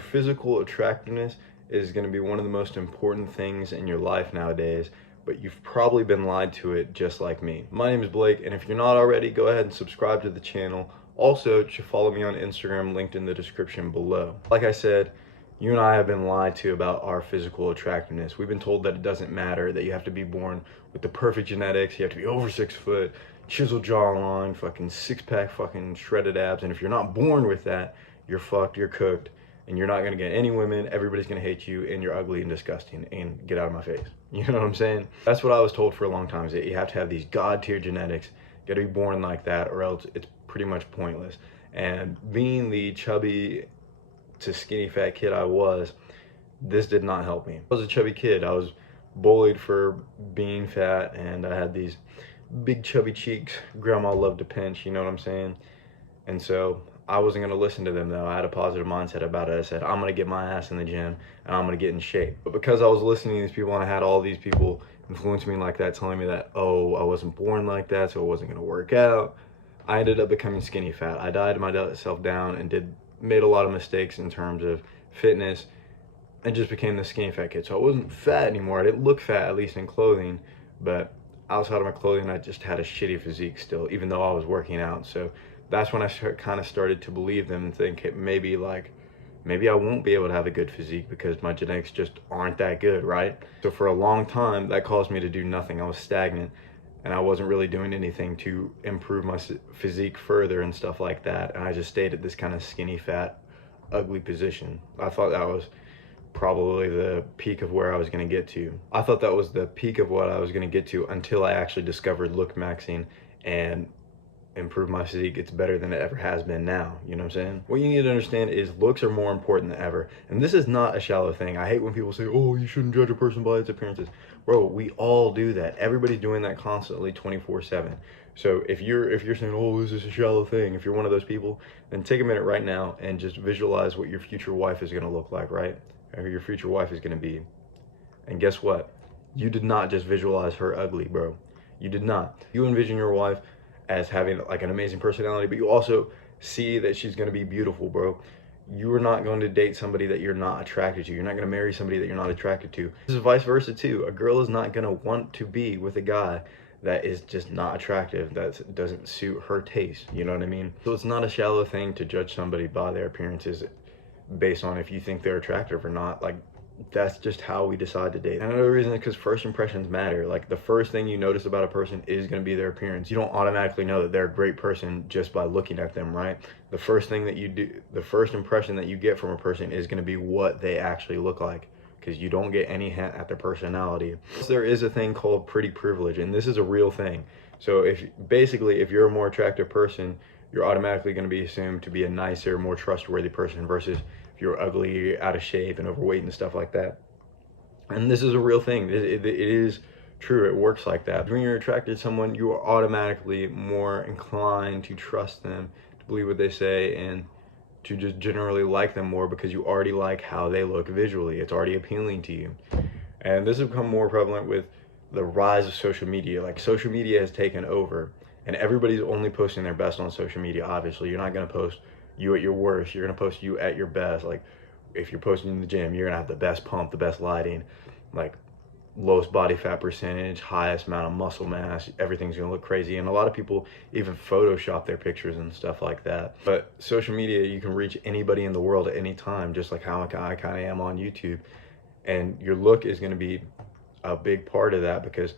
Physical attractiveness is going to be one of the most important things in your life nowadays, but you've probably been lied to it just like me. My name is Blake, and if you're not already, go ahead and subscribe to the channel. Also, you should follow me on Instagram, linked in the description below. Like I said, you and I have been lied to about our physical attractiveness. We've been told that it doesn't matter, that you have to be born with the perfect genetics, you have to be over 6 foot, chiseled jawline, fucking six-pack, fucking shredded abs, and if you're not born with that, you're fucked, you're cooked, and you're not gonna get any women, everybody's gonna hate you, and you're ugly and disgusting, and get out of my face. You know what I'm saying? That's what I was told for a long time, is that you have to have these god-tier genetics, you gotta be born like that, or else it's pretty much pointless. And being the chubby to skinny fat kid I was, this did not help me. I was a chubby kid. I was bullied for being fat, and I had these big chubby cheeks grandma loved to pinch, you know what I'm saying? And so I wasn't going to listen to them, though. I had a positive mindset about it. I said, I'm going to get my ass in the gym and I'm going to get in shape. But because I was listening to these people and I had all these people influencing me like that, telling me that, oh, I wasn't born like that, so it wasn't going to work out, I ended up becoming skinny fat. I dieted myself down and made a lot of mistakes in terms of fitness and just became the skinny fat kid. So I wasn't fat anymore. I didn't look fat, at least in clothing, but outside of my clothing, I just had a shitty physique still, even though I was working out. So that's when I kind of started to believe them and think maybe I won't be able to have a good physique because my genetics just aren't that good, right? So for a long time, that caused me to do nothing. I was stagnant, and I wasn't really doing anything to improve my physique further and stuff like that. And I just stayed at this kind of skinny, fat, ugly position. I thought that was probably the peak of where I was going to get to. I thought that was the peak of what I was going to get to until I actually discovered look maxing and improved my physique. It's better than it ever has been now. You know what I'm saying? What you need to understand is looks are more important than ever. And this is not a shallow thing. I hate when people say, oh, you shouldn't judge a person by its appearances. Bro, we all do that. Everybody's doing that constantly 24/7. So if you're saying, oh, this is a shallow thing, if you're one of those people, then take a minute right now and just visualize what your future wife is going to look like, right? Or who your future wife is going to be. And guess what? You did not just visualize her ugly, bro. You did not. You envision your wife as having like an amazing personality, but you also see that she's going to be beautiful, bro. You are not going to date somebody that you're not attracted to. You're not going to marry somebody that you're not attracted to. This is vice versa too. A girl is not going to want to be with a guy that is just not attractive, that doesn't suit her taste. You know what I mean? So it's not a shallow thing to judge somebody by their appearances based on if you think they're attractive or not. Like, that's just how we decide to date. Another reason is because first impressions matter. Like, the first thing you notice about a person is going to be their appearance. You don't automatically know that they're a great person just by looking at them, right? The first thing that you do, the first impression that you get from a person is going to be what they actually look like, because you don't get any hint at their personality. There is a thing called pretty privilege, and this is a real thing. So if you're a more attractive person, you're automatically going to be assumed to be a nicer, more trustworthy person versus if you're ugly, out of shape, and overweight and stuff like that. And this is a real thing. It is true. It works like that. When you're attracted to someone, you are automatically more inclined to trust them, to believe what they say, and to just generally like them more because you already like how they look visually. It's already appealing to you. And this has become more prevalent with the rise of social media. Like, social media has taken over, and everybody's only posting their best on social media. Obviously, you're not going to post you at your worst. You're going to post you at your best. Like, if you're posting in the gym, you're going to have the best pump, the best lighting, like lowest body fat percentage, highest amount of muscle mass. Everything's going to look crazy. And a lot of people even Photoshop their pictures and stuff like that. But social media, you can reach anybody in the world at any time, just like how I kind of am on YouTube. And your look is going to be a big part of that because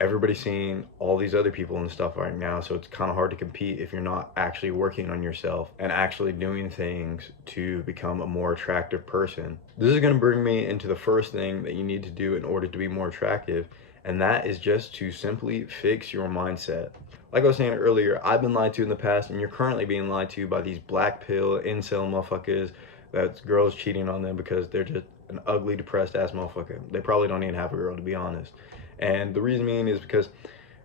everybody's seeing all these other people and stuff right now, so it's kind of hard to compete if you're not actually working on yourself and actually doing things to become a more attractive person. This is going to bring me into the first thing that you need to do in order to be more attractive, and that is just to simply fix your mindset. Like I was saying earlier, I've been lied to in the past, and you're currently being lied to by these black pill incel motherfuckers. That's girls cheating on them because they're just an ugly, depressed ass motherfucker. They probably don't even have a girl, to be honest. And the reason being is because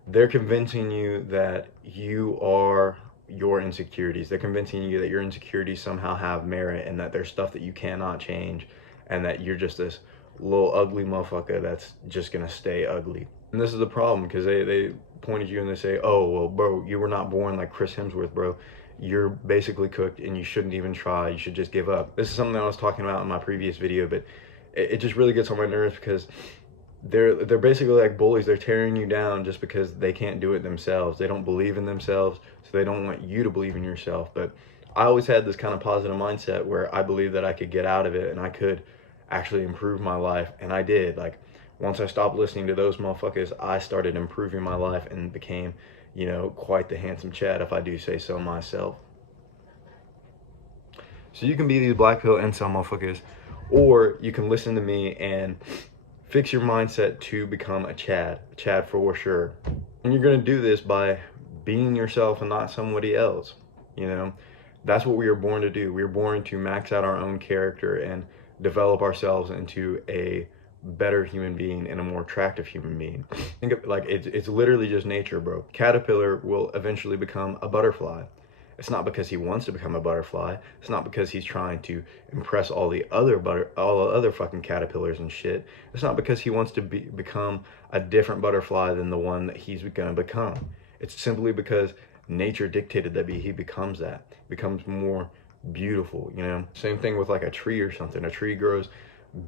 they're convincing you that you are your insecurities. They're convincing you that your insecurities somehow have merit and that there's stuff that you cannot change and that you're just this little ugly motherfucker that's just gonna stay ugly. And this is the problem, because they point at you and they say, oh, well, bro, you were not born like Chris Hemsworth, bro. you're basically cooked and you shouldn't even try. You should just give up. This is something that I was talking about in my previous video, but it just really gets on my nerves because they're basically like bullies. They're tearing you down just because they can't do it themselves. They don't believe in themselves, so they don't want you to believe in yourself. But I always had this kind of positive mindset where I believed that I could get out of it and I could actually improve my life, and I did. Like, once I stopped listening to those motherfuckers, I started improving my life and became, you know, quite the handsome Chad, if I do say so myself. So you can be these black pill incel motherfuckers, or you can listen to me and fix your mindset to become a Chad for sure. And you're gonna do this by being yourself and not somebody else. You know, that's what we were born to do. We were born to max out our own character and develop ourselves into a better human being and a more attractive human being. Think of like it's literally just nature, bro. Caterpillar will eventually become a butterfly. It's not because he wants to become a butterfly. It's not because he's trying to impress all the other fucking caterpillars and shit. It's not because he wants to become a different butterfly than the one that he's gonna become. It's simply because nature dictated that he becomes more beautiful, you know? Same thing with like a tree or something. A tree grows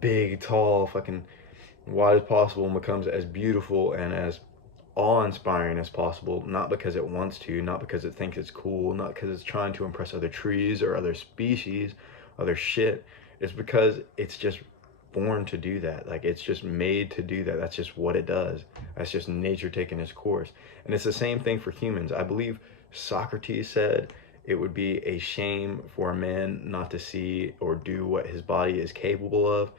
big, tall, fucking wide as possible and becomes as beautiful and as awe-inspiring as possible, not because it wants to, not because it thinks it's cool, not because it's trying to impress other trees or other species, other shit. It's because it's just born to do that. Like, it's just made to do that. That's just what it does. That's just nature taking its course. And it's the same thing for humans. I believe Socrates said it would be a shame for a man not to see or do what his body is capable of.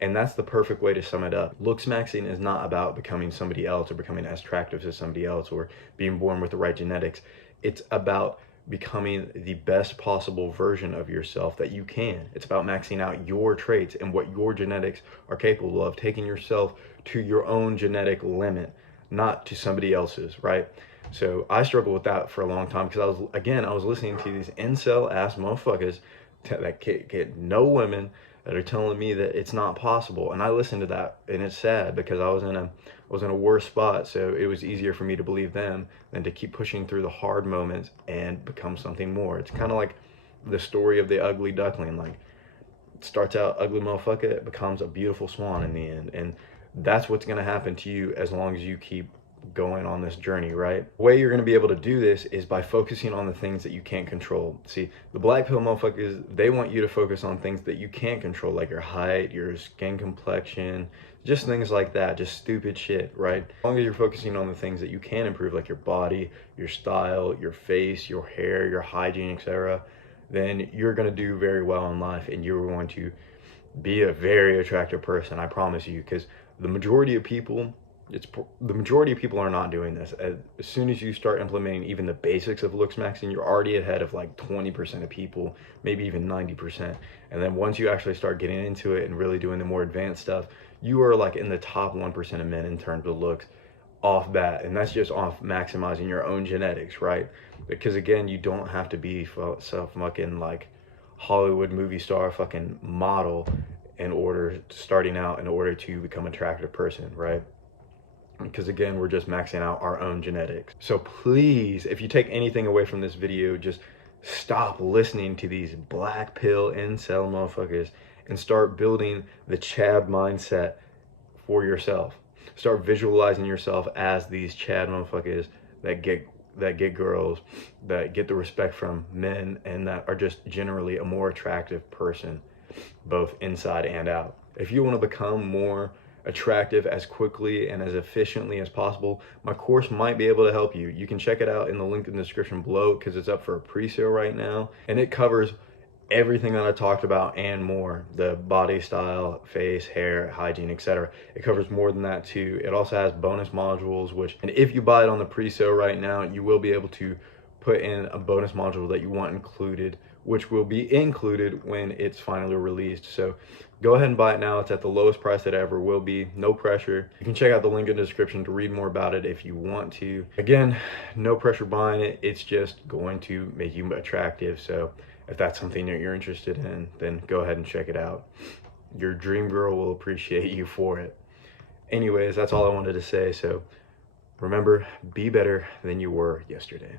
And that's the perfect way to sum it up. Looks maxing is not about becoming somebody else or becoming as attractive as somebody else or being born with the right genetics. It's about becoming the best possible version of yourself that you can. It's about maxing out your traits and what your genetics are capable of, taking yourself to your own genetic limit, not to somebody else's, right? So I struggled with that for a long time because I was listening to these incel ass motherfuckers that get no women, that are telling me that it's not possible. And I listened to that, and it's sad because I was in a worse spot, so it was easier for me to believe them than to keep pushing through the hard moments and become something more. It's kind of like the story of the ugly duckling. Like, it starts out ugly motherfucker, it becomes a beautiful swan in the end. And that's what's going to happen to you as long as you keep going on this journey, right? The way you're going to be able to do this is by focusing on the things that you can't control. See, the black pill motherfuckers, they want you to focus on things that you can't control, like your height, your skin complexion, just things like that, just stupid shit, right? As long as you're focusing on the things that you can improve, like your body, your style, your face, your hair, your hygiene, etc., then you're going to do very well in life, and you're going to be a very attractive person, I promise you, because the majority of people are not doing this. As soon as you start implementing even the basics of looks maxing, you're already ahead of like 20% of people, maybe even 90%. And then once you actually start getting into it and really doing the more advanced stuff, you are like in the top 1% of men in terms of looks off bat. And that's just off maximizing your own genetics, right? Because again, you don't have to be some fucking like Hollywood movie star fucking model in order to become an attractive person, right? Because again, we're just maxing out our own genetics. So please, if you take anything away from this video, just stop listening to these black pill incel motherfuckers and start building the Chad mindset for yourself. Start visualizing yourself as these Chad motherfuckers that get girls, that get the respect from men, and that are just generally a more attractive person, both inside and out. If you want to become more attractive as quickly and as efficiently as possible, my course might be able to help you. You can check it out in the link in the description below because it's up for a pre-sale right now, and it covers everything that I talked about and more. The body style, face, hair, hygiene, etc. It covers more than that too. It also has bonus modules, and if you buy it on the pre-sale right now, you will be able to put in a bonus module that you want included, which will be included when it's finally released. So go ahead and buy it now. It's at the lowest price that it ever will be. No pressure. You can check out the link in the description to read more about it if you want to. Again, no pressure buying it. It's just going to make you attractive. So if that's something that you're interested in, then go ahead and check it out. Your dream girl will appreciate you for it. Anyways, that's all I wanted to say. So remember, be better than you were yesterday.